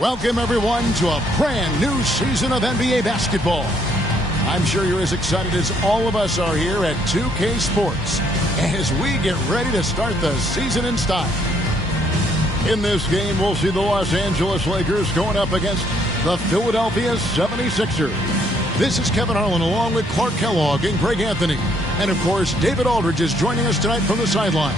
Welcome, everyone, to a brand new season of NBA basketball. I'm sure you're as excited as all of us are here at 2K Sports as we get ready to start the season in style. In this game, we'll see the Los Angeles Lakers going up against the Philadelphia 76ers. This is Kevin Harlan along with Clark Kellogg and Greg Anthony. And, of course, David Aldridge is joining us tonight from the sideline.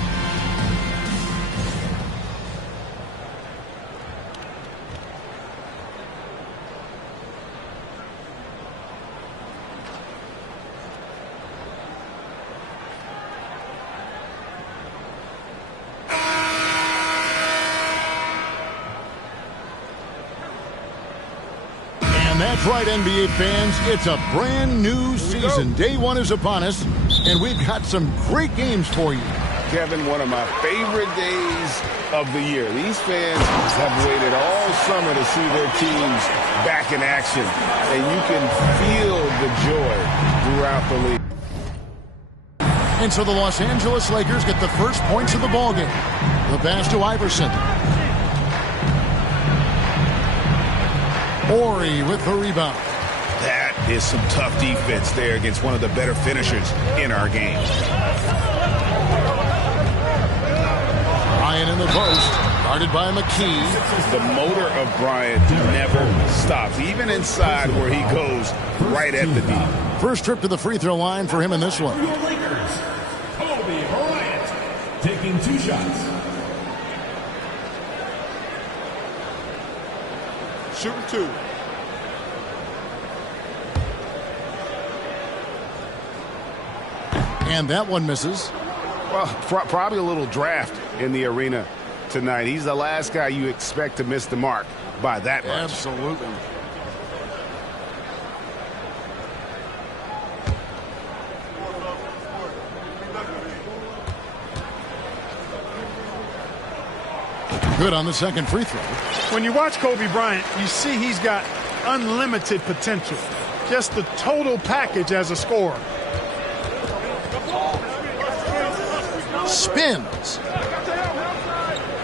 That's right, NBA fans. It's a brand new season. Day one is upon us, and we've got some great games for you. Kevin, one of my favorite days of the year. These fans have waited all summer to see their teams back in action, and you can feel the joy throughout the league. And so the Los Angeles Lakers get the first points of the ballgame. The pass to Iverson. Ori with the rebound. That is some tough defense there against one of the better finishers in our game. Bryant in the post, guarded by McKee. The motor of Bryant never stops, even inside where he goes right at the deep. First trip to the free throw line for him in this one. Lakers, Kobe2002 taking 2 shots. Shooting 2. And that one misses. Well, probably a little draft in the arena tonight. He's the last guy you expect to miss the mark by that much. Absolutely. Good on the second free throw. When you watch Kobe Bryant, you see he's got unlimited potential. Just the total package as a scorer. Spins.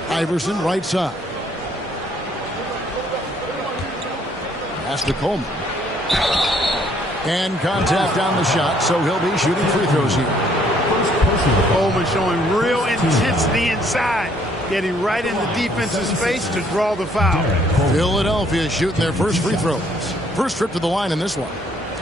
Iverson right side. Pass to Coleman. And contact on the shot, so he'll be shooting free throws here. Coleman showing real intensity inside. Getting right in the defense's face to draw the foul. Philadelphia shooting their first free throws. First trip to the line in this one.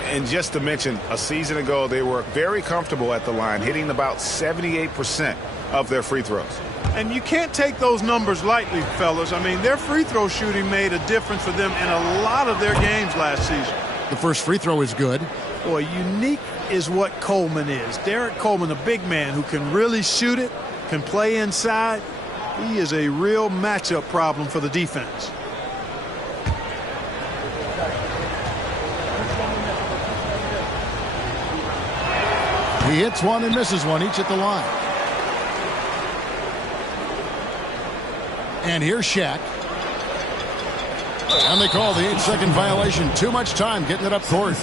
And just to mention, a season ago, they were very comfortable at the line, hitting about 78% of their free throws. And you can't take those numbers lightly, fellas. I mean, their free throw shooting made a difference for them in a lot of their games last season. The first free throw is good. Boy, unique is what Coleman is. Derek Coleman, a big man who can really shoot it, can play inside. He is a real matchup problem for the defense. He hits one and misses one, each at the line. And here's Shaq. And they call the 8-second violation. Too much time getting it up court.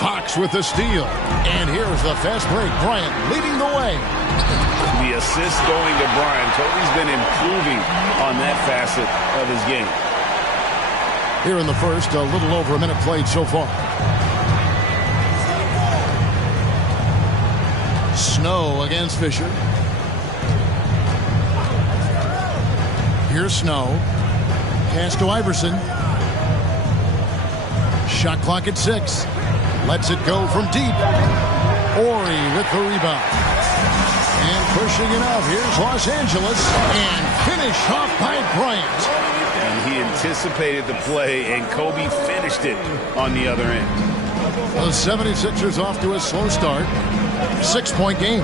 Fox with the steal. And here's the fast break. Bryant leading the way. The assist going to Bryant. Kobe's been improving on that facet of his game. Here in the first, a little over a minute played so far. Snow against Fisher. Here's Snow. Pass to Iverson. Shot clock at 6. Lets it go from deep. Ori with the rebound. And pushing it out. Here's Los Angeles. And finish off by Bryant. And he anticipated the play, and Kobe finished it on the other end. The 76ers off to a slow start. 6-point game.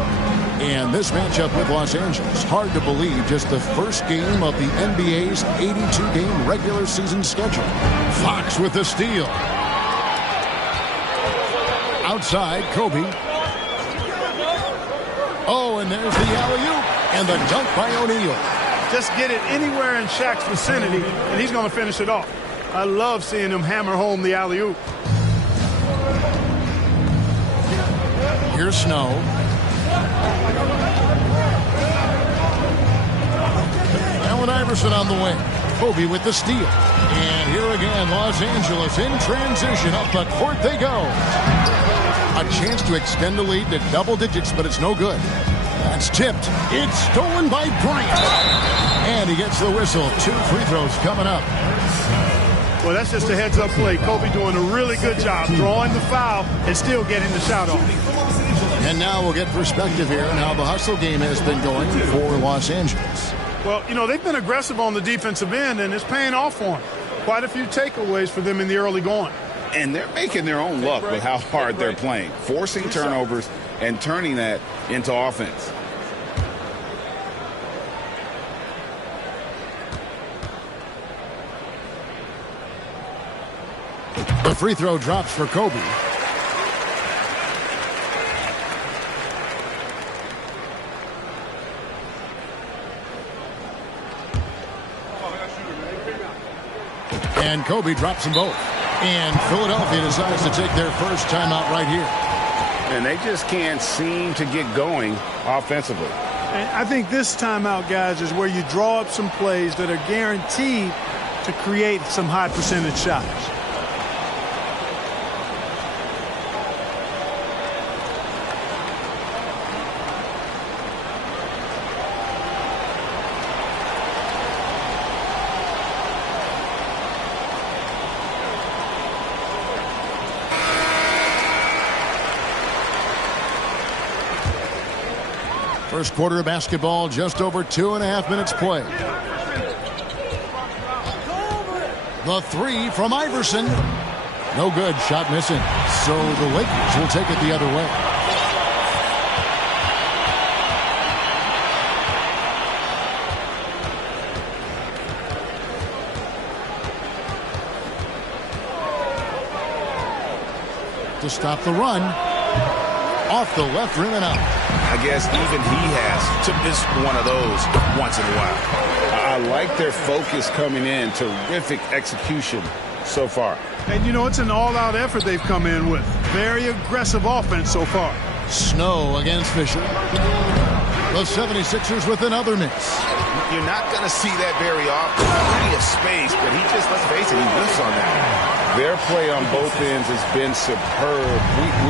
And this matchup with Los Angeles, hard to believe, just the first game of the NBA's 82-game regular season schedule. Fox with the steal. Outside, Kobe. Oh, and there's the alley-oop. And the dunk by O'Neal. Just get it anywhere in Shaq's vicinity, and he's going to finish it off. I love seeing him hammer home the alley-oop. here's Snow. Allen Iverson on the wing. Kobe with the steal. And here again, Los Angeles in transition. Up the court they go. A chance to extend the lead to double digits, but it's no good. That's tipped. It's stolen by Bryant. And he gets the whistle. 2 free throws coming up. Well, that's just a heads-up play. Kobe doing a really good job drawing the foul and still getting the shot off. And now we'll get perspective here on how the hustle game has been going for Los Angeles. Well, you know, they've been aggressive on the defensive end, and it's paying off for them. Quite a few takeaways for them in the early going. And they're making their own luck with how hard they're playing, forcing turnovers and turning that into offense. The free throw drops for Kobe. And Kobe drops them both. And Philadelphia decides to take their first timeout right here. And they just can't seem to get going offensively. And I think this timeout, guys, is where you draw up some plays that are guaranteed to create some high percentage shots. First quarter of basketball, just over 2.5 minutes played. The three from Iverson. No good, shot missing. So the Lakers will take it the other way. To stop the run. Off the left rim and out. I guess even he has to miss one of those once in a while. I like their focus coming in. Terrific execution so far. And, you know, it's an all-out effort they've come in with. Very aggressive offense so far. Snow against Fisher. The 76ers with another miss. You're not going to see that very often. Plenty of space, but he just, let's face it, he whiffs on that. Their play on both ends has been superb.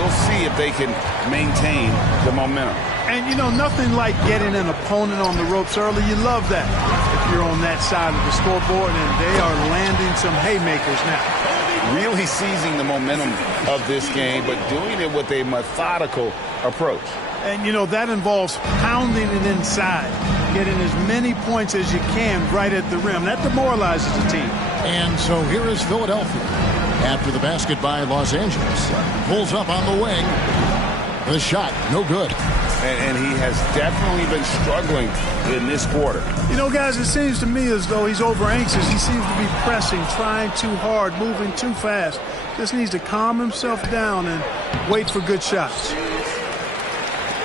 We'll see if they can maintain the momentum. And, you know, nothing like getting an opponent on the ropes early. You love that if you're on that side of the scoreboard, and they are landing some haymakers now. Really seizing the momentum of this game, but doing it with a methodical approach. And, you know, that involves pounding it inside, getting as many points as you can right at the rim. That demoralizes the team. And so here is Philadelphia. After the basket by Los Angeles. Pulls up on the wing. The shot, no good. And he has definitely been struggling in this quarter. You know, guys, it seems to me as though he's over anxious. He seems to be pressing, trying too hard, moving too fast. Just needs to calm himself down and wait for good shots.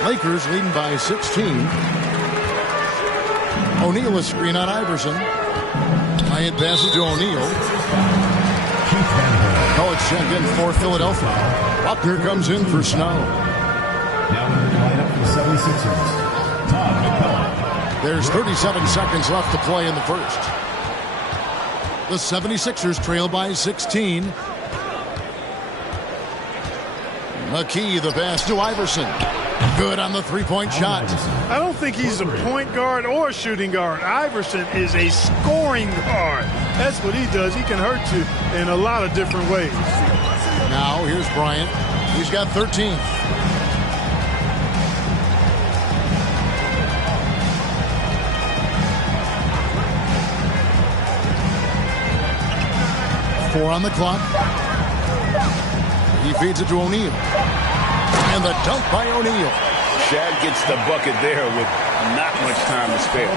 Lakers leading by 16. O'Neal a screen on Iverson. Bryant passes to O'Neal. It's checked in for Philadelphia. Walker comes in for Snow. Now in the lineup for the 76ers, Todd McCullough. There's 37 seconds left to play in the first. The 76ers trail by 16. McKee, the pass to Iverson. Good on the three-point shot. I don't think he's a point guard or a shooting guard. Iverson is a scoring guard. That's what he does. He can hurt you in a lot of different ways. Now here's Bryant. He's got 13. Four on the clock. He feeds it to O'Neal. And the dunk by O'Neal. Shaq gets the bucket there with not much time to spare.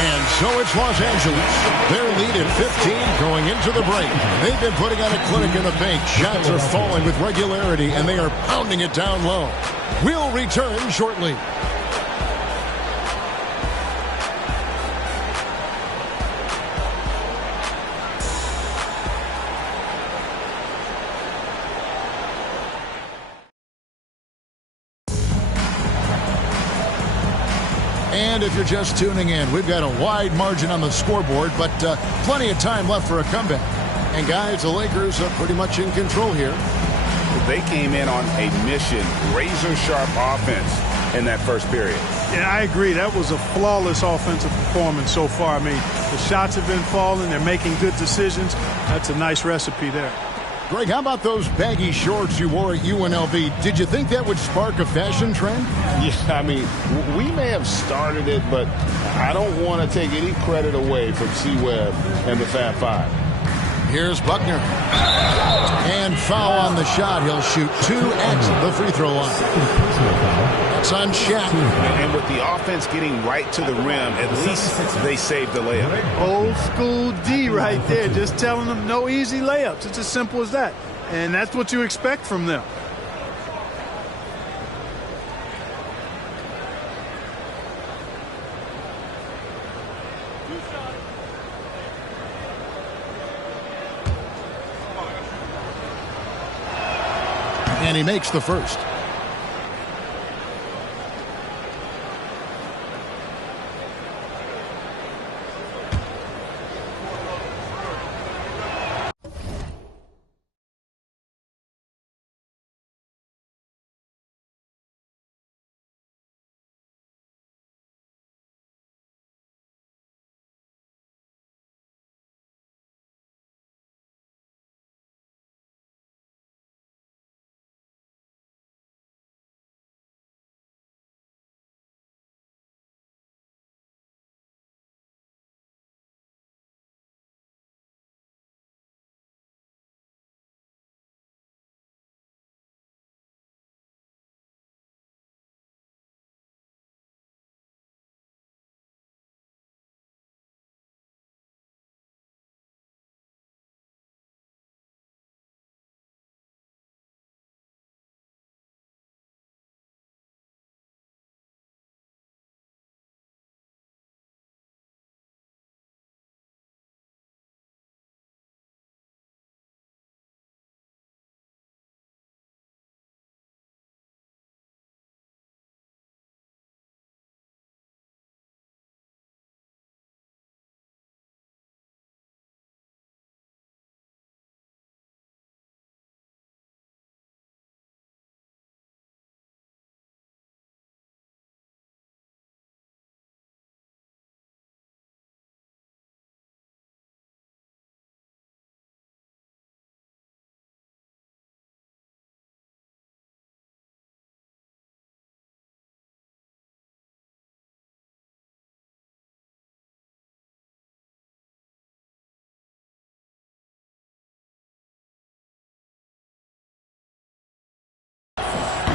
And so it's Los Angeles. Their lead at 15 going into the break. They've been putting on a clinic in the paint. Shots are falling with regularity, and they are pounding it down low. We'll return shortly. And if you're just tuning in, we've got a wide margin on the scoreboard, but plenty of time left for a comeback. And guys, the Lakers are pretty much in control here. They came in on a mission, razor-sharp offense in that first period. Yeah, I agree. That was a flawless offensive performance so far. I mean, the shots have been falling. They're making good decisions. That's a nice recipe there. Greg, how about those baggy shorts you wore at UNLV? Did you think that would spark a fashion trend? Yeah, I mean, we may have started it, but I don't want to take any credit away from C-Webb and the Fab Five. Here's Buckner. And foul on the shot. He'll shoot 2 at the free throw line. That's on Shaq. And with the offense getting right to the rim, at least they saved the layup. Old school D right there, just telling them no easy layups. It's as simple as that. And that's what you expect from them. And he makes the first.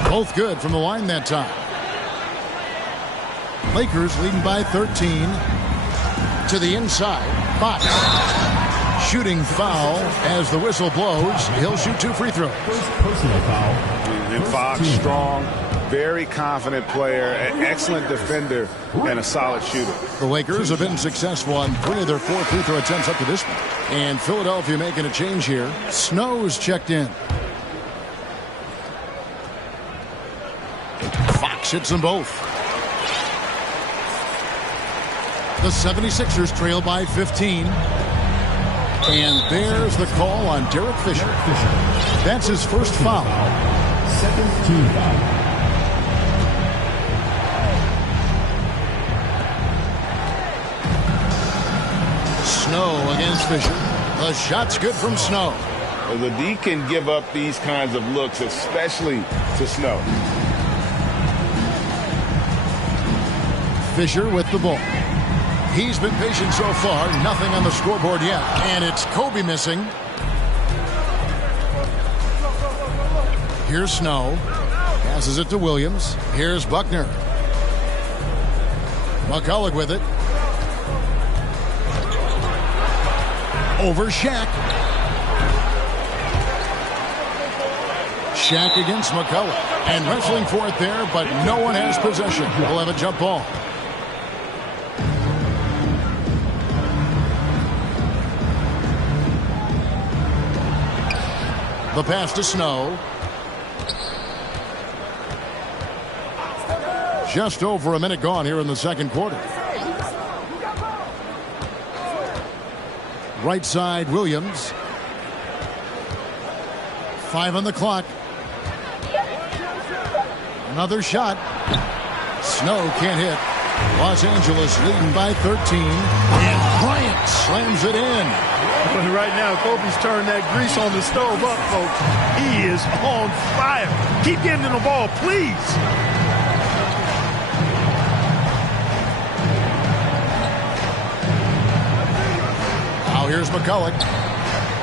Both good from the line that time. Lakers leading by 13. To the inside. Fox. Shooting foul as the whistle blows. He'll shoot 2 free throws. Personal foul. And Fox, strong, very confident player, an excellent defender, and a solid shooter. The Lakers have been successful on 3 of their 4 free throw attempts up to this point. And Philadelphia making a change here. Snow's checked in. Fox hits them both. The 76ers trail by 15. And there's the call on Derek Fisher. That's his first foul. Second team foul. Snow against Fisher. The shot's good from Snow. The D can give up these kinds of looks, especially to Snow. Fisher with the ball. He's been patient so far. Nothing on the scoreboard yet. And it's Kobe missing. Here's Snow. Passes it to Williams. Here's Buckner. McCulloch with it. Over Shaq. Shaq against McCulloch. And wrestling for it there, but no one has possession. We'll have a jump ball. The pass to Snow. Just over a minute gone here in the second quarter. Right side, Williams. 5 on the clock. Another shot. Snow can't hit. Los Angeles leading by 13. And Bryant slams it in. Right now, Kobe's turned that grease on the stove up, folks. He is on fire. Keep getting to the ball, please. Now here's McCulloch.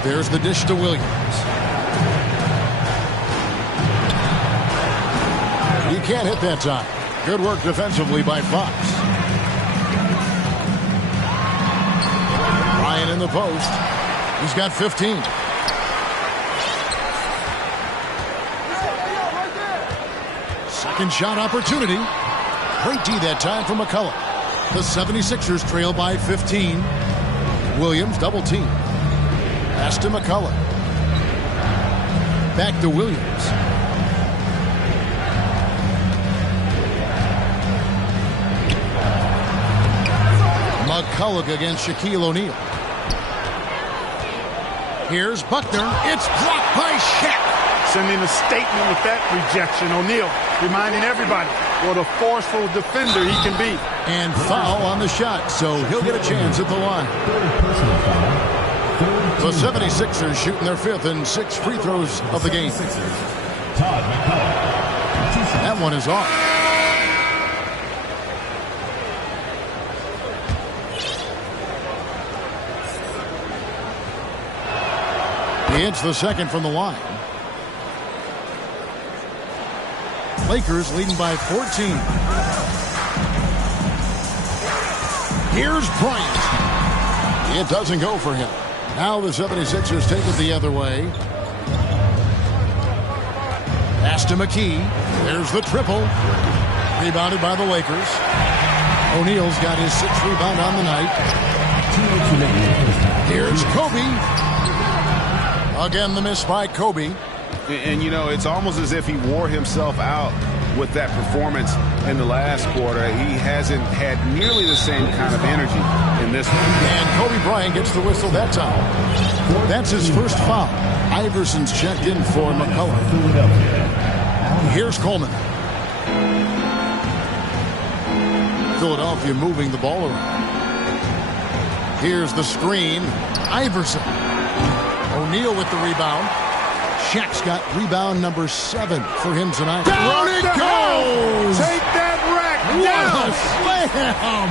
There's the dish to Williams. He can't hit that time. Good work defensively by Fox. Bryant in the post. He's got 15. Second shot opportunity. Great D that time from McCulloch. The 76ers trail by 15. Williams double team. Pass to McCulloch. Back to Williams. McCulloch against Shaquille O'Neal. Here's Buckner. It's blocked by Shaq. Sending a statement with that rejection. O'Neal reminding everybody what a forceful defender he can be. And foul on the shot, so he'll get a chance at the line. The 76ers shooting their 5th and 6th free throws of the game. That one is off. He hits the second from the line. Lakers leading by 14. Here's Bryant. It doesn't go for him. Now the 76ers take it the other way. Pass to McKee. There's the triple. Rebounded by the Lakers. O'Neal's got his 6th rebound on the night. Here's Kobe. Again, the miss by Kobe. And, you know, it's almost as if he wore himself out with that performance in the last quarter. He hasn't had nearly the same kind of energy in this one. And Kobe Bryant gets the whistle that time. That's his first foul. Iverson's checked in for McCulloch. Here's Coleman. Philadelphia moving the ball around. Here's the screen. Iverson. O'Neal with the rebound. Shaq's got rebound number 7 for him tonight. Down it goes! Take that rack down! Slam!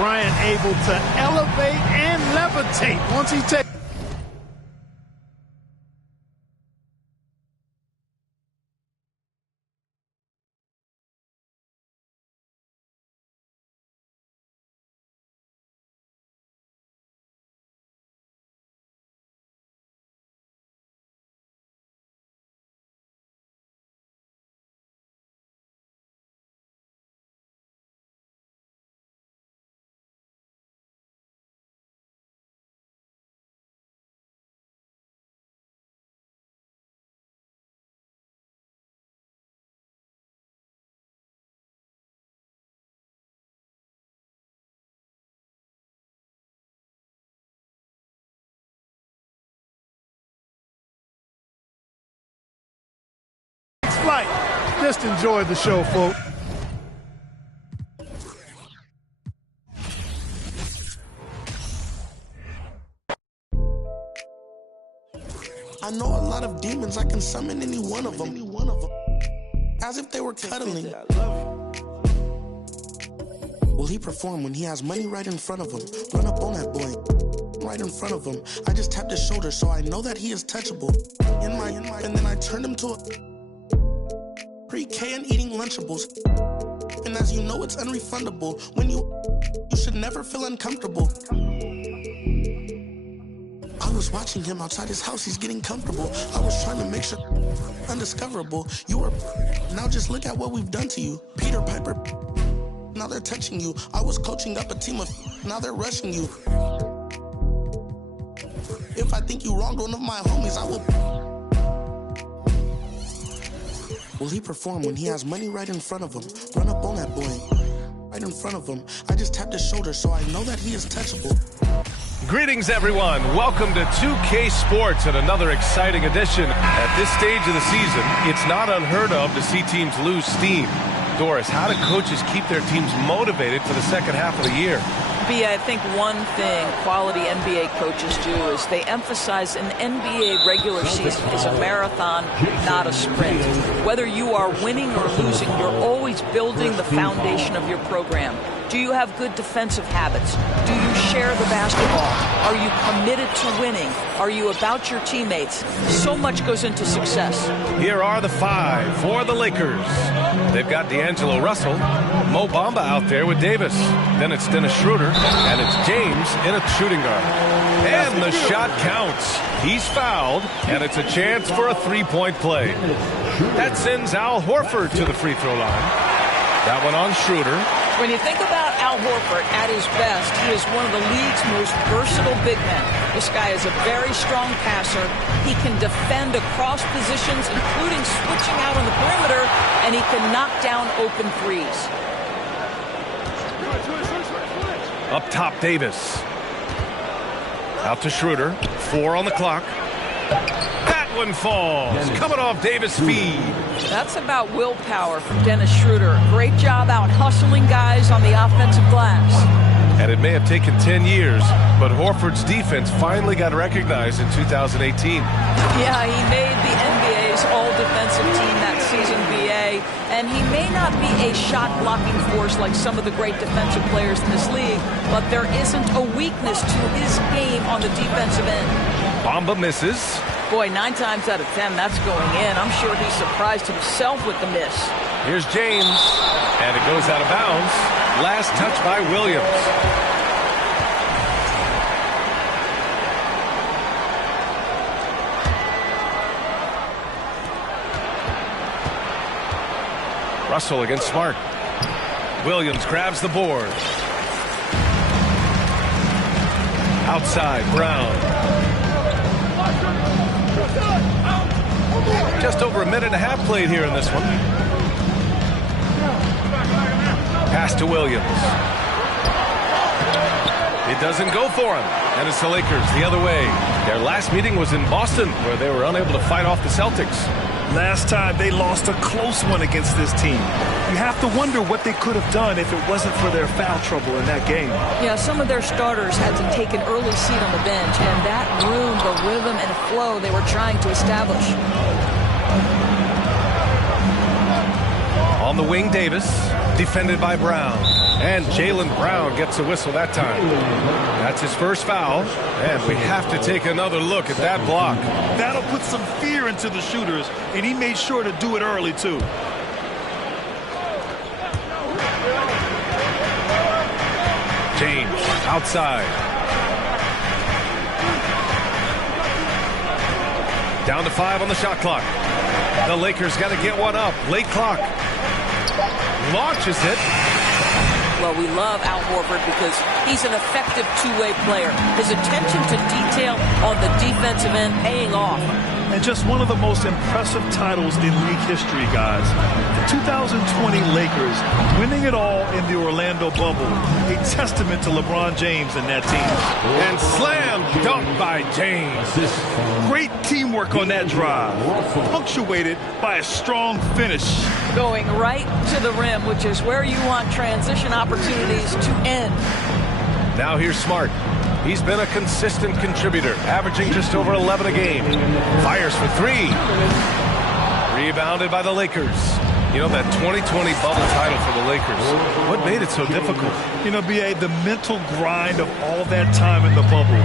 Bryant able to elevate and levitate once he takes. Flight. Just enjoy the show, folks. I know a lot of demons, I can summon any one of them. As if they were cuddling. Will he perform when he has money right in front of him? Run up on that boy. Right in front of him. I just tapped his shoulder so I know that he is touchable. And then I turned him to a pre-K and eating Lunchables. And as you know, it's unrefundable. When you should never feel uncomfortable. I was watching him outside his house, he's getting comfortable. I was trying to make sure undiscoverable. You were, now just look at what we've done to you. Peter Piper, now they're touching you. I was coaching up a team of, now they're rushing you. If I think you wronged one of my homies, I will. Will he perform when he has money right in front of him? Run up on that boy. Right in front of him. I just tapped his shoulder, so I know that he is touchable. Greetings, everyone. Welcome to 2K Sports and another exciting edition. At this stage of the season, it's not unheard of to see teams lose steam. Doris, how do coaches keep their teams motivated for the second half of the year? I think one thing quality NBA coaches do is they emphasize an NBA regular season is a marathon, not a sprint. Whether you are winning or losing, you're always building the foundation of your program. Do you have good defensive habits? Do you share the basketball? Are you committed to winning? Are you about your teammates? So much goes into success. Here are the five for the Lakers. They've got D'Angelo Russell, Mo Bamba out there with Davis. Then it's Dennis Schroeder, and it's James in a shooting guard. And the shot counts. He's fouled, and it's a chance for a three-point play. That sends Al Horford to the free throw line. That one on Schroeder. When you think about Al Horford at his best, he is one of the league's most versatile big men. This guy is a very strong passer. He can defend across positions, including switching out on the perimeter, and he can knock down open threes. Up top, Davis. Out to Schroeder. 4 on the clock. That one falls. Coming off Davis' feed. That's about willpower from Dennis Schroeder. Great job out hustling guys on the offensive glass. And it may have taken 10 years, but Horford's defense finally got recognized in 2018. Yeah, he made the NBA's all-defensive team that season, BA. And he may not be a shot-blocking force like some of the great defensive players in this league, but there isn't a weakness to his game on the defensive end. Bamba misses. Boy, 9 times out of 10, that's going in. I'm sure he surprised himself with the miss. Here's James, and it goes out of bounds. Last touch by Williams. Russell against Smart. Williams grabs the board. Outside, Brown. Just over a minute and a half played here in this one. Pass to Williams. It doesn't go for him. And it's the Lakers the other way. Their last meeting was in Boston, where they were unable to fight off the Celtics. Last time they lost a close one against this team. You have to wonder what they could have done if it wasn't for their foul trouble in that game. Yeah, some of their starters had to take an early seat on the bench, and that ruined the rhythm and flow they were trying to establish. On the wing, Davis, defended by Brown. And Jaylen Brown gets a whistle that time. That's his first foul, and we have to take another look at that block. That'll put some fear into the shooters, and he made sure to do it early, too. James, outside. Down to 5 on the shot clock. The Lakers got to get one up. Late clock. Launches it. Well, we love Al Horford because he's an effective two-way player. His attention to detail on the defensive end paying off. And just one of the most impressive titles in league history, guys. The 2020 Lakers winning it all in the Orlando bubble. A testament to LeBron James and that team. And slam dunk by James. Great teamwork on that drive, punctuated by a strong finish. Going right to the rim, which is where you want transition opportunities to end. Now here's Smart. He's been a consistent contributor, averaging just over 11 a game. Fires for 3. Rebounded by the Lakers. You know, that 2020 bubble title for the Lakers. What made it so difficult? You know, B.A., the mental grind of all that time in the bubble.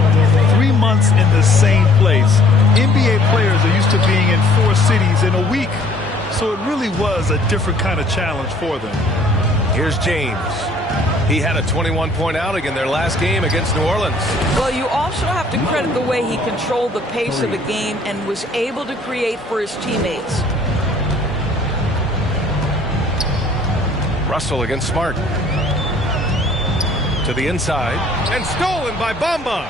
3 months in the same place. NBA players are used to being in 4 cities in a week. So it really was a different kind of challenge for them. Here's James. He had a 21-point outing in their last game against New Orleans. Well, you also have to credit the way he controlled the pace of the game and was able to create for his teammates. Russell against Smart. To the inside. And stolen by Bamba.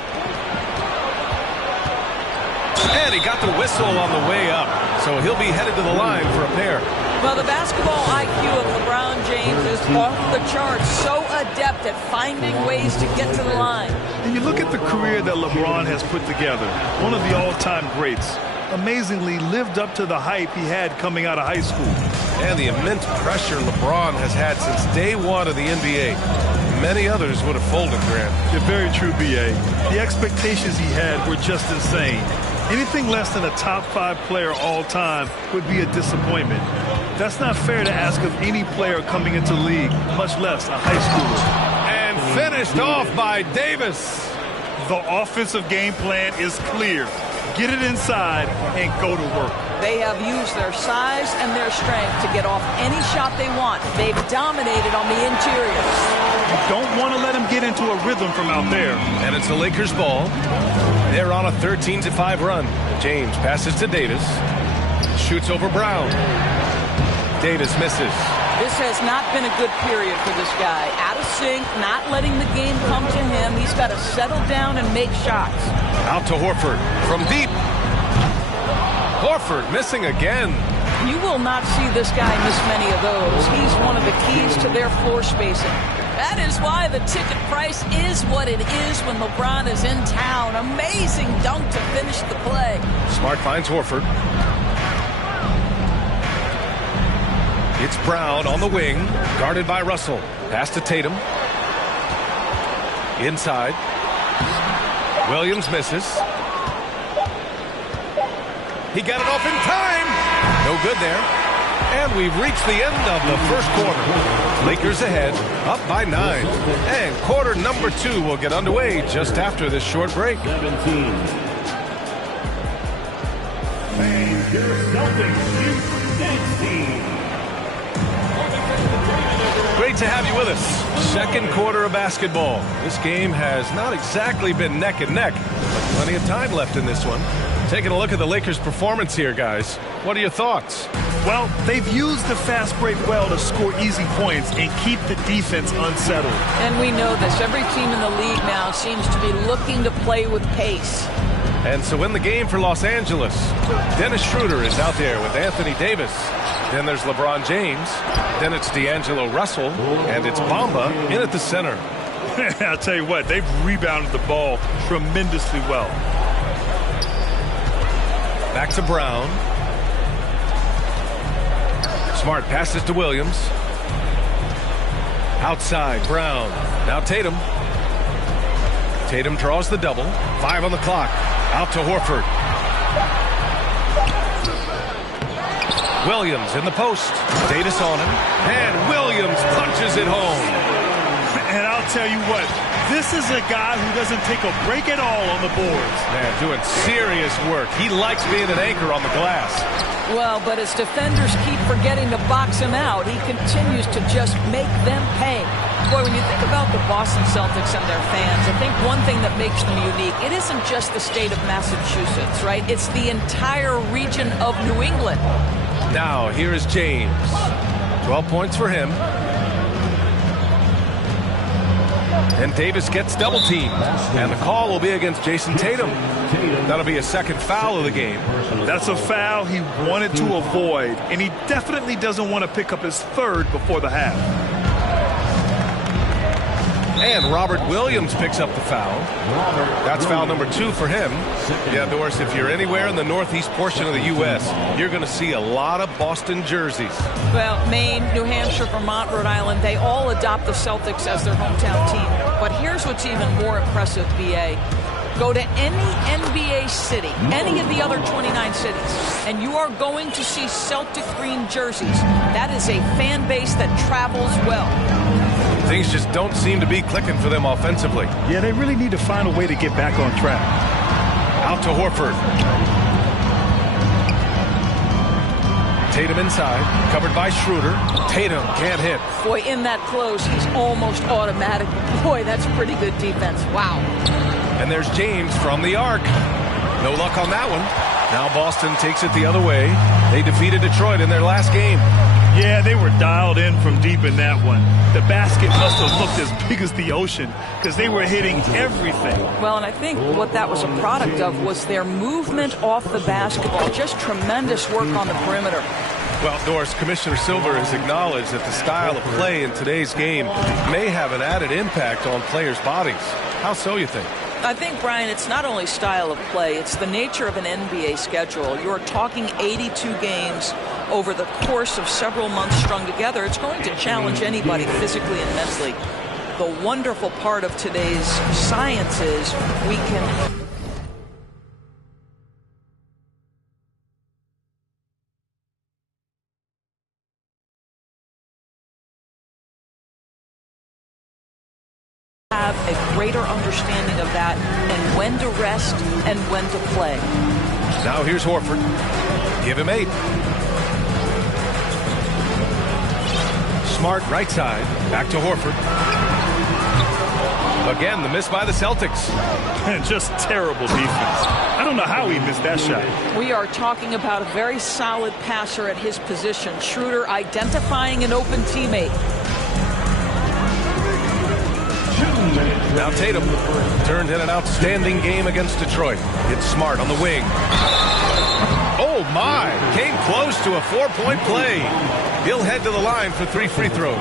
And he got the whistle on the way up. So he'll be headed to the line for a pair. Well, the basketball IQ of LeBron James is off the charts. So adept at finding ways to get to the line. And you look at the career that LeBron has put together. One of the all-time greats. Amazingly lived up to the hype he had coming out of high school. And the immense pressure LeBron has had since day one of the NBA. Many others would have folded, Grant. You're very true, B.A. The expectations he had were just insane. Anything less than a top 5 player all time would be a disappointment. That's not fair to ask of any player coming into the league, much less a high schooler. And finished off by Davis. The offensive game plan is clear. Get it inside and go to work. They have used their size and their strength to get off any shot they want. They've dominated on the interior. You don't want to let them get into a rhythm from out there. And it's the Lakers ball. They're on a 13-5 run. James passes to Davis. Shoots over Brown. Davis misses. This has not been a good period for this guy. Out of sync, not letting the game come to him. He's got to settle down and make shots. Out to Horford from deep. Horford missing again. You will not see this guy miss many of those. He's one of the keys to their floor spacing. That is why the ticket price is what it is when LeBron is in town. Amazing dunk to finish the play. Smart finds Horford. It's Brown on the wing, guarded by Russell. Pass to Tatum. Inside. Williams misses. He got it off in time. No good there. And we've reached the end of the first quarter. Lakers ahead, up by 9. And quarter number 2 will get underway just after this short break. 17. And your Celtics shoot 16. Great to have you with us. Second quarter of basketball. This game has not exactly been neck and neck, but plenty of time left in this one. Taking a look at the Lakers' performance here, guys. What are your thoughts? Well, they've used the fast break well to score easy points and keep the defense unsettled. And we know this. Every team in the league now seems to be looking to play with pace. And so in the game for Los Angeles, Dennis Schroeder is out there with Anthony Davis. Then there's LeBron James. Then it's D'Angelo Russell. And it's Bamba in at the center. I'll tell you what, they've rebounded the ball tremendously well. Back to Brown. Smart passes to Williams. Outside, Brown. Now Tatum. Tatum draws the double. 5 on the clock. Out to Horford. Williams in the post. Davis on him. And Williams punches it home. And I'll tell you what, this is a guy who doesn't take a break at all on the boards. Man, doing serious work. He likes being an anchor on the glass. Well, but as defenders keep forgetting to box him out, he continues to just make them pay. Boy, when you think about the Boston Celtics and their fans, I think one thing that makes them unique, it isn't just the state of Massachusetts, right? It's the entire region of New England. Now, here is James. 12 points for him. And Davis gets double-teamed. And the call will be against Jason Tatum. That'll be a second foul of the game. That's a foul he wanted to avoid, and he definitely doesn't want to pick up his third before the half. And Robert Williams picks up the foul. That's foul number 2 for him. Yeah, Doris, if you're anywhere in the northeast portion of the U.S., you're going to see a lot of Boston jerseys. Well, Maine, New Hampshire, Vermont, Rhode Island, they all adopt the Celtics as their hometown team. But here's what's even more impressive, B.A. Go to any NBA city, any of the other 29 cities, and you are going to see Celtic green jerseys. That is a fan base that travels well. Things just don't seem to be clicking for them offensively. Yeah, they really need to find a way to get back on track. Out to Horford. Tatum inside, covered by Schroeder. Tatum can't hit. Boy, in that close, he's almost automatic. Boy, that's pretty good defense. Wow. And there's James from the arc. No luck on that one. Now Boston takes it the other way. They defeated Detroit in their last game. Yeah, they were dialed in from deep in that one. The basket must have looked as big as the ocean because they were hitting everything. Well, and I think what that was a product of was their movement off the basketball. Just tremendous work on the perimeter. Well, Doris, Commissioner Silver has acknowledged that the style of play in today's game may have an added impact on players' bodies. How so, you think? I think, Brian, it's not only style of play, it's the nature of an NBA schedule. You're talking 82 games over the course of several months strung together. It's going to challenge anybody physically and mentally. The wonderful part of today's science is we can have a greater understanding of that and when to rest and when to play. Now here's Horford. Give him 8. Smart right side. Back to Horford. Again, the miss by the Celtics. And just terrible defense. I don't know how he missed that shot. We are talking about a very solid passer at his position. Schroeder identifying an open teammate. Now Tatum turned in an outstanding game against Detroit. It's Smart on the wing. Oh my! Came close to a 4-point play. He'll head to the line for 3 free throws.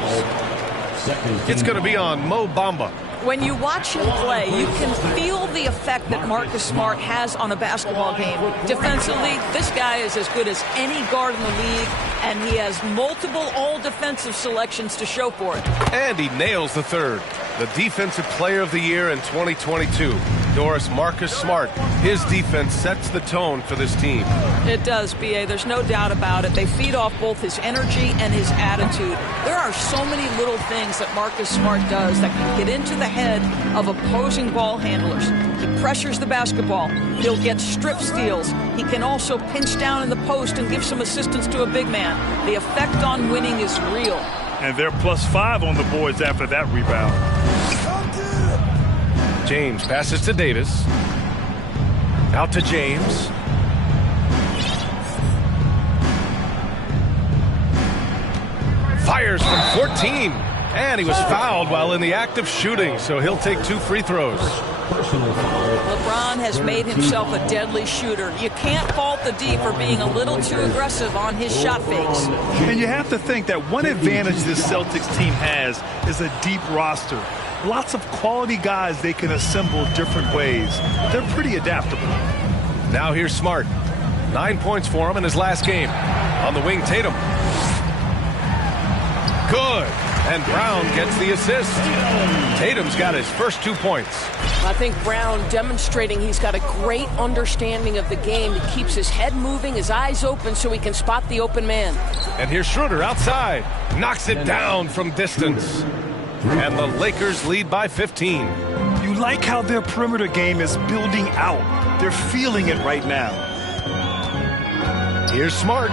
It's going to be on Mo Bamba. When you watch him play, you can feel the effect that Marcus Smart has on a basketball game. Defensively, this guy is as good as any guard in the league, and he has multiple all-defensive selections to show for it. And he nails the third. The Defensive Player of the Year in 2022. Doris, Marcus Smart. His defense sets the tone for this team. It does, B.A. There's no doubt about it. They feed off both his energy and his attitude. There are so many little things that Marcus Smart does that can get into the head of opposing ball handlers. He pressures the basketball. He'll get strip steals. He can also pinch down in the post and give some assistance to a big man. The effect on winning is real. And they're +5 on the boards after that rebound. James passes to Davis. Out to James. Fires from 14. And he was fouled while in the act of shooting, so he'll take 2 free throws. LeBron has made himself a deadly shooter. You can't fault the D for being a little too aggressive on his shot fakes. And you have to think that one advantage this Celtics team has is a deep roster. Lots of quality guys they can assemble different ways. They're pretty adaptable. Now here's Smart. 9 points for him in his last game. On the wing, Tatum. Good. And Brown gets the assist. Tatum's got his first 2 points. I think Brown demonstrating he's got a great understanding of the game. He keeps his head moving, his eyes open so he can spot the open man. And here's Schroeder outside. Knocks it down from distance. And the Lakers lead by 15. You like how their perimeter game is building out. They're feeling it right now. Here's Smart.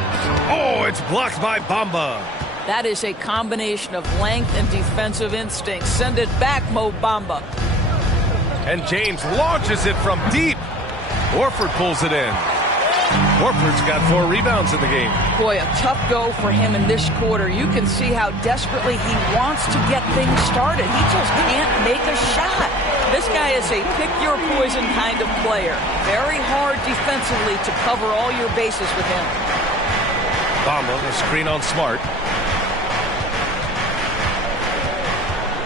Oh, it's blocked by Bamba. That is a combination of length and defensive instinct. Send it back, Mo Bamba. And James launches it from deep. Horford pulls it in. Horford's got 4 rebounds in the game. Boy, a tough go for him in this quarter. You can see how desperately he wants to get things started. He just can't make a shot. This guy is a pick-your-poison kind of player. Very hard defensively to cover all your bases with him. Bamba, the screen on Smart.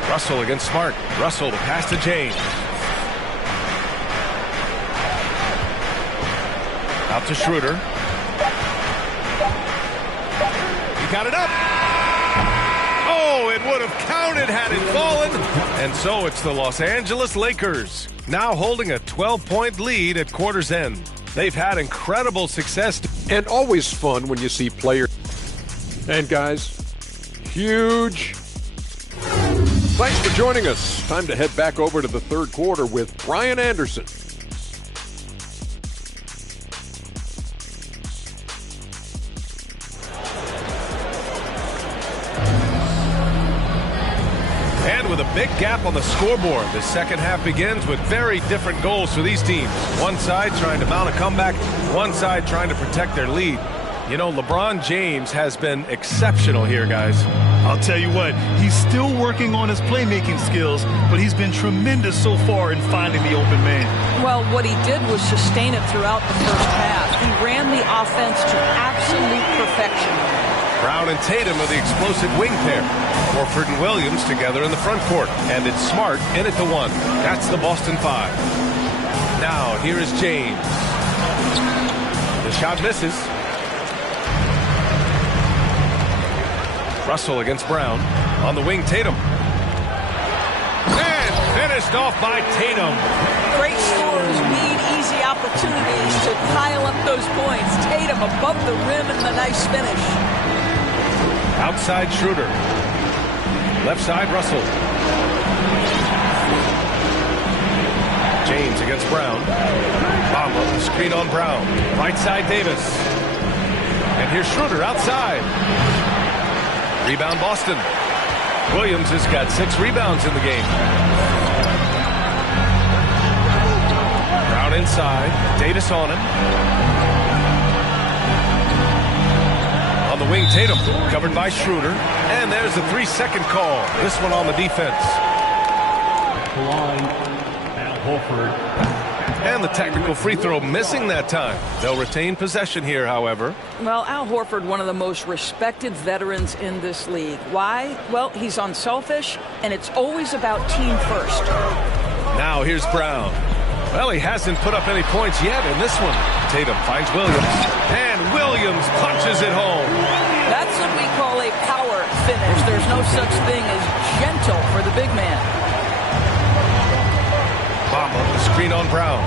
Russell against Smart. Russell, the pass to James. Out to Schroeder. He got it up. Oh, it would have counted had it fallen. And so it's the Los Angeles Lakers, now holding a 12-point lead at quarter's end. They've had incredible success. And always fun when you see players. And guys, huge thanks for joining us. Time to head back over to the third quarter with Brian Anderson. And with a big gap on the scoreboard, the second half begins with very different goals for these teams. One side trying to mount a comeback, one side trying to protect their lead. You know, LeBron James has been exceptional here, guys. I'll tell you what, he's still working on his playmaking skills, but he's been tremendous so far in finding the open man. Well, what he did was sustain it throughout the first half. He ran the offense to absolute perfection. Brown and Tatum are the explosive wing pair. Horford and Williams together in the front court. And it's Smart in at the 1. That's the Boston 5. Now, here is James. The shot misses. Russell against Brown. On the wing, Tatum. And finished off by Tatum. Great scores need easy opportunities to pile up those points. Tatum above the rim and the nice finish. Outside Schroeder. Left side Russell. James against Brown. Bamba, screen on Brown. Right side Davis. And here's Schroeder outside. Rebound Boston. Williams has got 6 rebounds in the game. Brown inside. Davis on him. On the wing, Tatum, covered by Schroeder. And there's the 3-second call. This one on the defense. Al Horford. And the technical free throw missing that time. They'll retain possession here, however. Well, Al Horford, one of the most respected veterans in this league. Why? Well, he's unselfish, and it's always about team first. Now here's Brown. Well, he hasn't put up any points yet in this one. Tatum finds Williams. And Williams punches it home. That's what we call a power finish. There's no such thing as gentle for the big man. Bamba, the screen on Brown.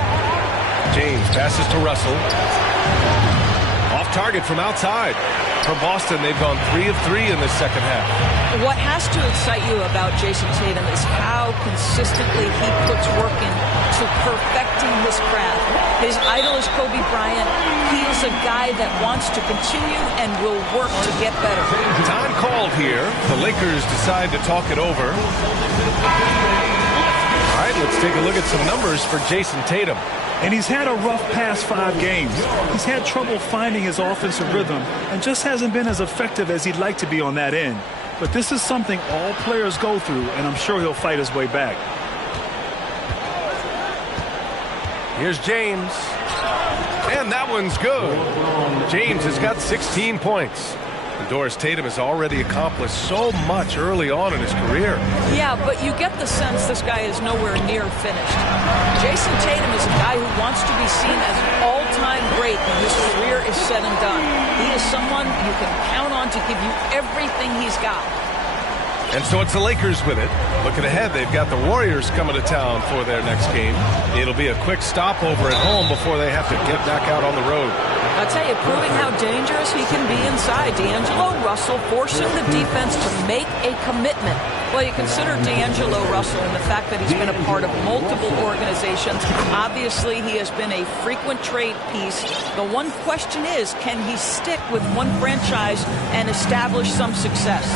James passes to Russell. Off target from outside. For Boston, they've gone 3 of 3 in this second half. What has to excite you about Jason Tatum is how consistently he puts work into perfecting his craft. His idol is Kobe Bryant. He is a guy that wants to continue and will work to get better. Time called here. The Lakers decide to talk it over. All right, let's take a look at some numbers for Jason Tatum. And he's had a rough past 5 games. He's had trouble finding his offensive rhythm and just hasn't been as effective as he'd like to be on that end. But this is something all players go through, and I'm sure he'll fight his way back. Here's James. And that one's good. James has got 16 points. And Doris, Tatum has already accomplished so much early on in his career. Yeah, but you get the sense this guy is nowhere near finished. Jason Tatum is a guy who wants to be seen as an all-time great when his career is said and done. He is someone you can count on to give you everything he's got. And so it's the Lakers with it. Looking ahead, they've got the Warriors coming to town for their next game. It'll be a quick stopover at home before they have to get back out on the road. I'll tell you, proving how dangerous he can be inside. D'Angelo Russell forcing the defense to make a commitment. Well, you consider D'Angelo Russell and the fact that he's been a part of multiple organizations. Obviously, he has been a frequent trade piece. The one question is, can he stick with one franchise and establish some success?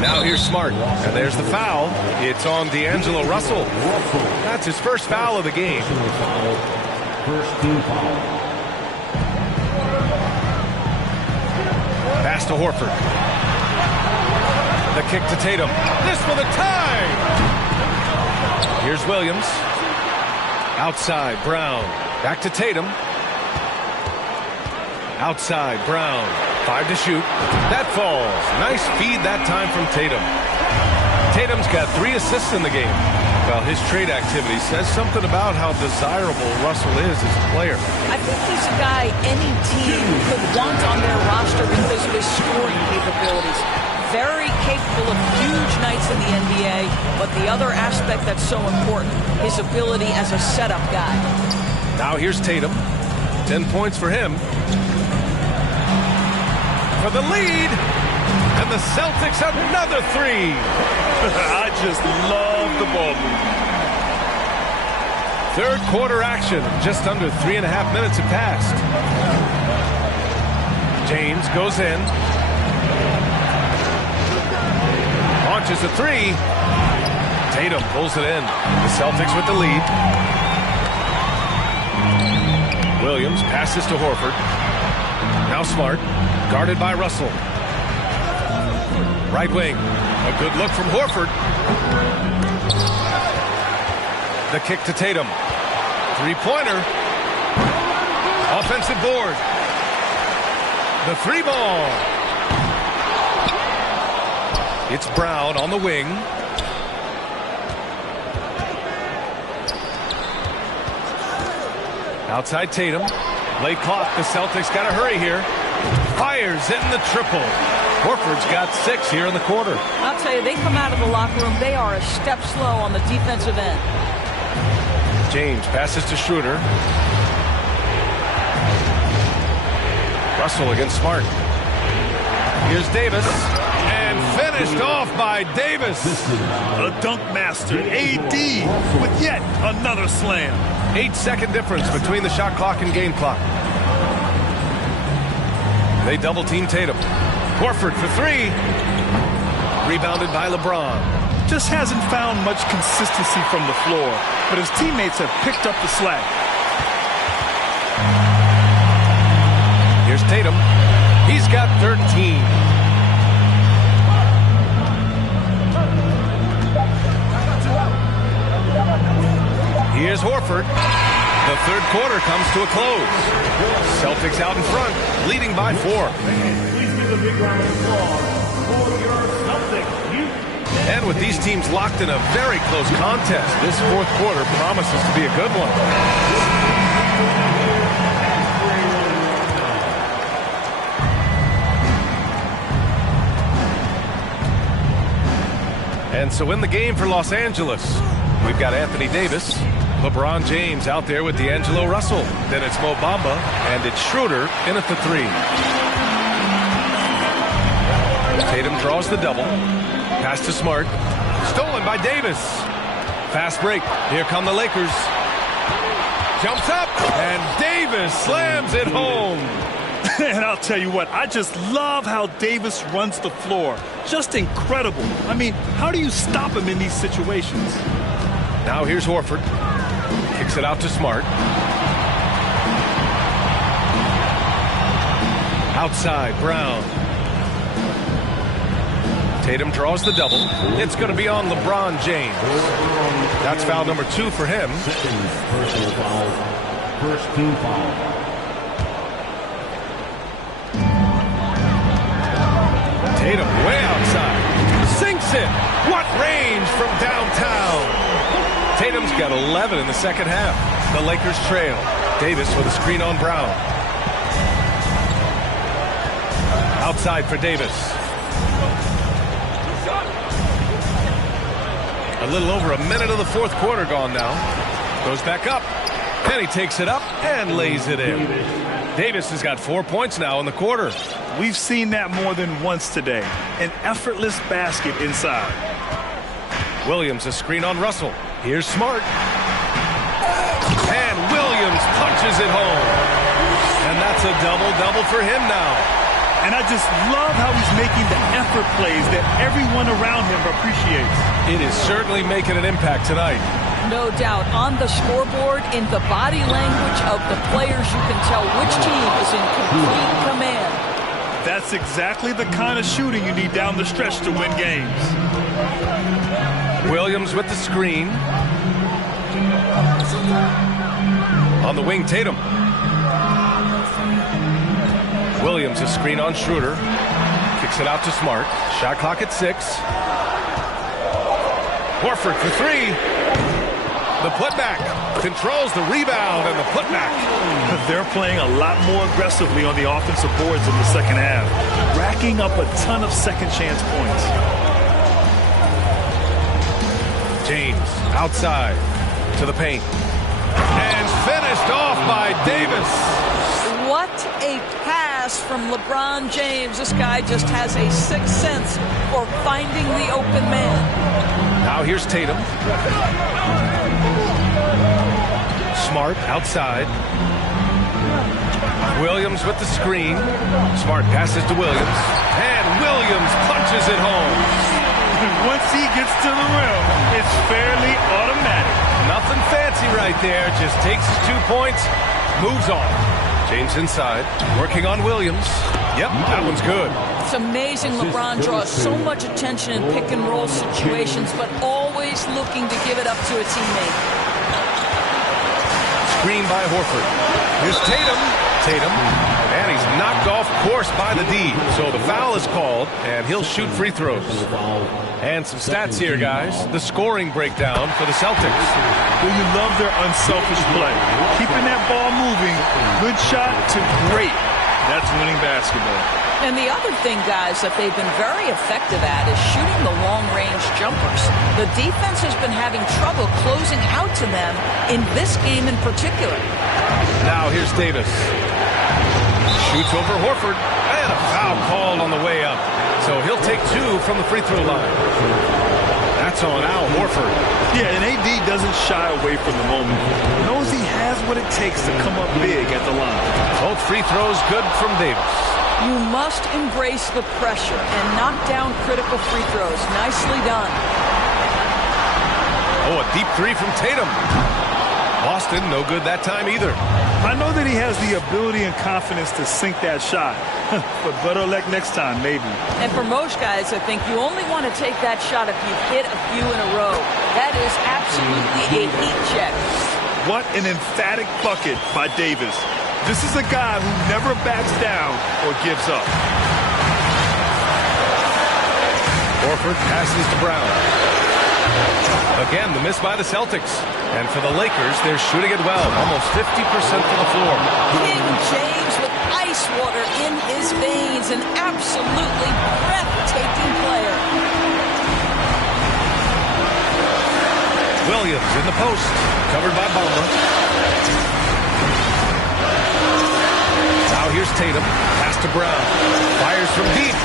Now here's Smart, and there's the foul. It's on D'Angelo Russell. That's his first foul of the game. First team foul. Pass to Horford. The kick to Tatum. This for the tie! Here's Williams. Outside, Brown. Back to Tatum. Outside, Brown. 5 to shoot. That falls. Nice feed that time from Tatum. Tatum's got 3 assists in the game. Well, his trade activity says something about how desirable Russell is as a player. I think he's a guy any team could want on their roster because of his scoring capabilities. Very capable of huge nights in the NBA, but the other aspect that's so important, his ability as a setup guy. Now here's Tatum. 10 points for him. For the lead, and the Celtics another 3. I just love the ball movement. Third quarter action, just under 3.5 minutes have passed. James goes in. Launches a 3. Tatum pulls it in. The Celtics with the lead. Williams passes to Horford. Now Smart. Guarded by Russell. Right wing. A good look from Horford. The kick to Tatum. 3-pointer. Offensive board. The three ball. It's Brown on the wing. Outside Tatum. Late clock. The Celtics got to hurry here. Fires hitting the triple. Horford's got 6 here in the quarter. I'll tell you, they come out of the locker room. They are a step slow on the defensive end. James passes to Schroeder. Russell against Smart. Here's Davis. And finished off by Davis. A dunk master. AD with yet another slam. 8-second difference between the shot clock and game clock. They double team Tatum. Horford for 3. Rebounded by LeBron. Just hasn't found much consistency from the floor, but his teammates have picked up the slack. Here's Tatum. He's got 13. Here's Horford. The third quarter comes to a close. Celtics out in front, leading by 4. Please give a big round of applause for your Celtics. And with these teams locked in a very close contest, this fourth quarter promises to be a good one. And so in the game for Los Angeles, we've got Anthony Davis, LeBron James out there with D'Angelo Russell. Then it's Mo Bamba, and it's Schroeder in at the 3. Tatum draws the double. Pass to Smart. Stolen by Davis. Fast break. Here come the Lakers. Jumps up, and Davis slams it home. And I'll tell you what, I just love how Davis runs the floor. Just incredible. I mean, how do you stop him in these situations? Now here's Horford. Kicks it out to Smart. Outside, Brown. Tatum draws the double. It's going to be on LeBron James. That's foul number 2 for him. Personal foul. First team foul. Tatum way outside. Sinks it. What range from downtown. Tatum's got 11 in the second half. The Lakers trail. Davis with a screen on Brown. Outside for Davis. A little over a minute of the fourth quarter gone now. Goes back up. And he takes it up and lays it in. Davis has got 4 points now in the quarter. We've seen that more than once today. An effortless basket inside. Williams a screen on Russell. Here's Smart. And Williams punches it home. And that's a double-double for him now. And I just love how he's making the effort plays that everyone around him appreciates. It is certainly making an impact tonight. No doubt. On the scoreboard, in the body language of the players, you can tell which team is in complete command. That's exactly the kind of shooting you need down the stretch to win games. Williams with the screen. On the wing, Tatum. Williams a screen on Schroeder. Kicks it out to Smart. Shot clock at 6. Horford for 3. The putback. Controls the rebound and the putback. They're playing a lot more aggressively on the offensive boards in the second half, racking up a ton of second chance points. James outside to the paint. And finished off by Davis. What a pass from LeBron James. This guy just has a sixth sense for finding the open man. Now here's Tatum. Smart outside. Williams with the screen. Smart passes to Williams. And Williams punches it home. Once he gets to the rim, it's fairly automatic. Nothing fancy right there. Just takes his 2 points, moves on. James inside, working on Williams. Yep, that one's good. It's amazing LeBron draws so much attention in pick and roll situations, but always looking to give it up to a teammate. Screen by Horford. Here's Tatum. And he's knocked off course by the D. So the foul is called, and he'll shoot free throws. And some stats here, guys. The scoring breakdown for the Celtics. Well, you love their unselfish play. Keeping that ball moving, good shot to great. That's winning basketball. And the other thing, guys, that they've been very effective at is shooting the long-range jumpers. The defense has been having trouble closing out to them in this game in particular. Now here's Davis. Shoots over Horford. And a foul called on the way up. So he'll take 2 from the free throw line. That's on Al Horford. Yeah, and AD doesn't shy away from the moment. Knows he has what it takes to come up big at the line. Both free throws good from Davis. You must embrace the pressure and knock down critical free throws. Nicely done. Oh, a deep 3 from Tatum. Boston, no good that time either. I know that he has the ability and confidence to sink that shot. But better luck next time, maybe. And for most guys, I think you only want to take that shot if you've hit a few in a row. That is absolutely a heat check. What an emphatic bucket by Davis. This is a guy who never backs down or gives up. Horford passes to Brown. Again, the miss by the Celtics. And for the Lakers, they're shooting it well. Almost 50% from the floor. King James with ice water in his veins. An absolutely breathtaking player. Williams in the post. Covered by Bamba. Now here's Tatum. Pass to Brown. Fires from deep.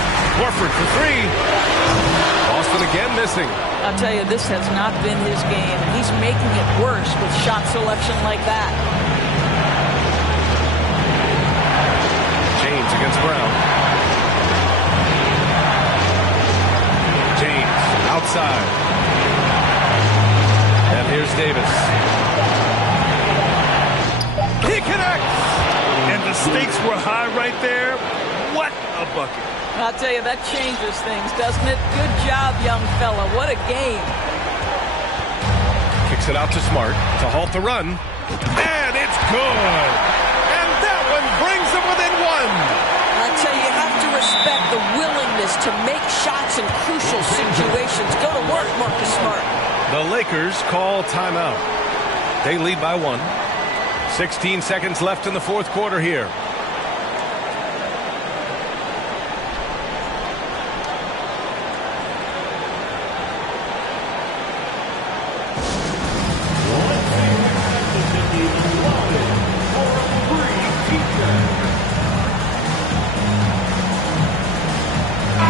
Horford for 3. Boston again missing. I'll tell you, this has not been his game. And he's making it worse with shot selection like that. James against Brown. James outside. And here's Davis. He connects! And the stakes were high right there. What a bucket. I'll tell you, that changes things, doesn't it? Good job, young fella. What a game. Kicks it out to Smart to halt the run. And it's good. And that one brings them within 1. I'll tell you, you have to respect the willingness to make shots in crucial situations. Go to work, Marcus Smart. The Lakers call timeout. They lead by 1. 16 seconds left in the fourth quarter here.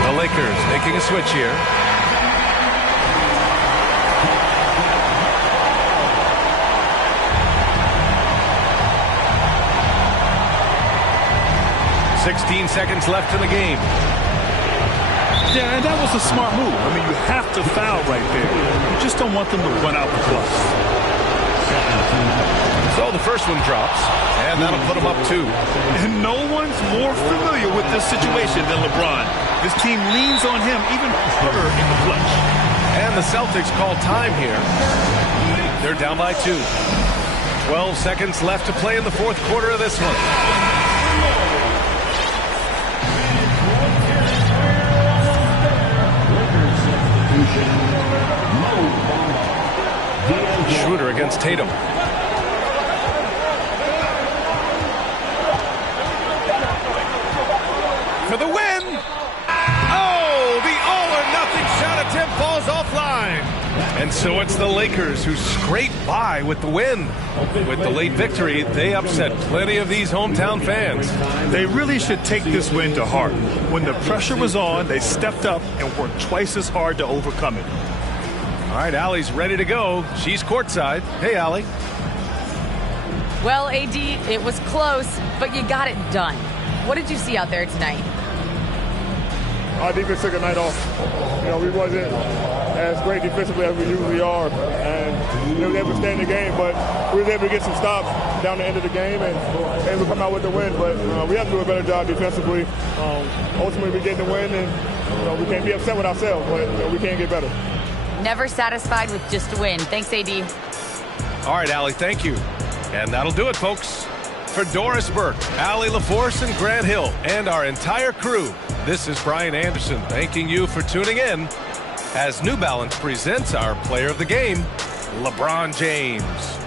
The Lakers making a switch here. .16 seconds left in the game. Yeah, and that was a smart move. I mean, you have to foul right there. You just don't want them to run out the clock. So the first one drops, and that'll put them up 2. And no one's more familiar with this situation than LeBron. This team leans on him even further in the clutch. And the Celtics call time here. They're down by 2. 12 seconds left to play in the fourth quarter of this one. Schroeder against Tatum. For the win! Oh, the all-or-nothing shot attempt falls offline. And so it's the Lakers who scrape by with the win. With the late victory, they upset plenty of these hometown fans. They really should take this win to heart. When the pressure was on, they stepped up and worked twice as hard to overcome it. All right, Allie's ready to go. She's courtside. Hey, Allie. Well, AD, it was close, but you got it done. What did you see out there tonight? Our defense took a night off. We wasn't as great defensively as we usually are, and we were able to stay in the game, but we were able to get some stops down the end of the game and able to come out with the win. But we have to do a better job defensively. Ultimately, we get the win, and we can't be upset with ourselves, but we can get better. Never satisfied with just a win. Thanks, AD. All right, Allie, thank you. And that'll do it, folks. For Doris Burke, Allie LaForce, and Grant Hill, and our entire crew, this is Brian Anderson thanking you for tuning in as New Balance presents our player of the game, LeBron James.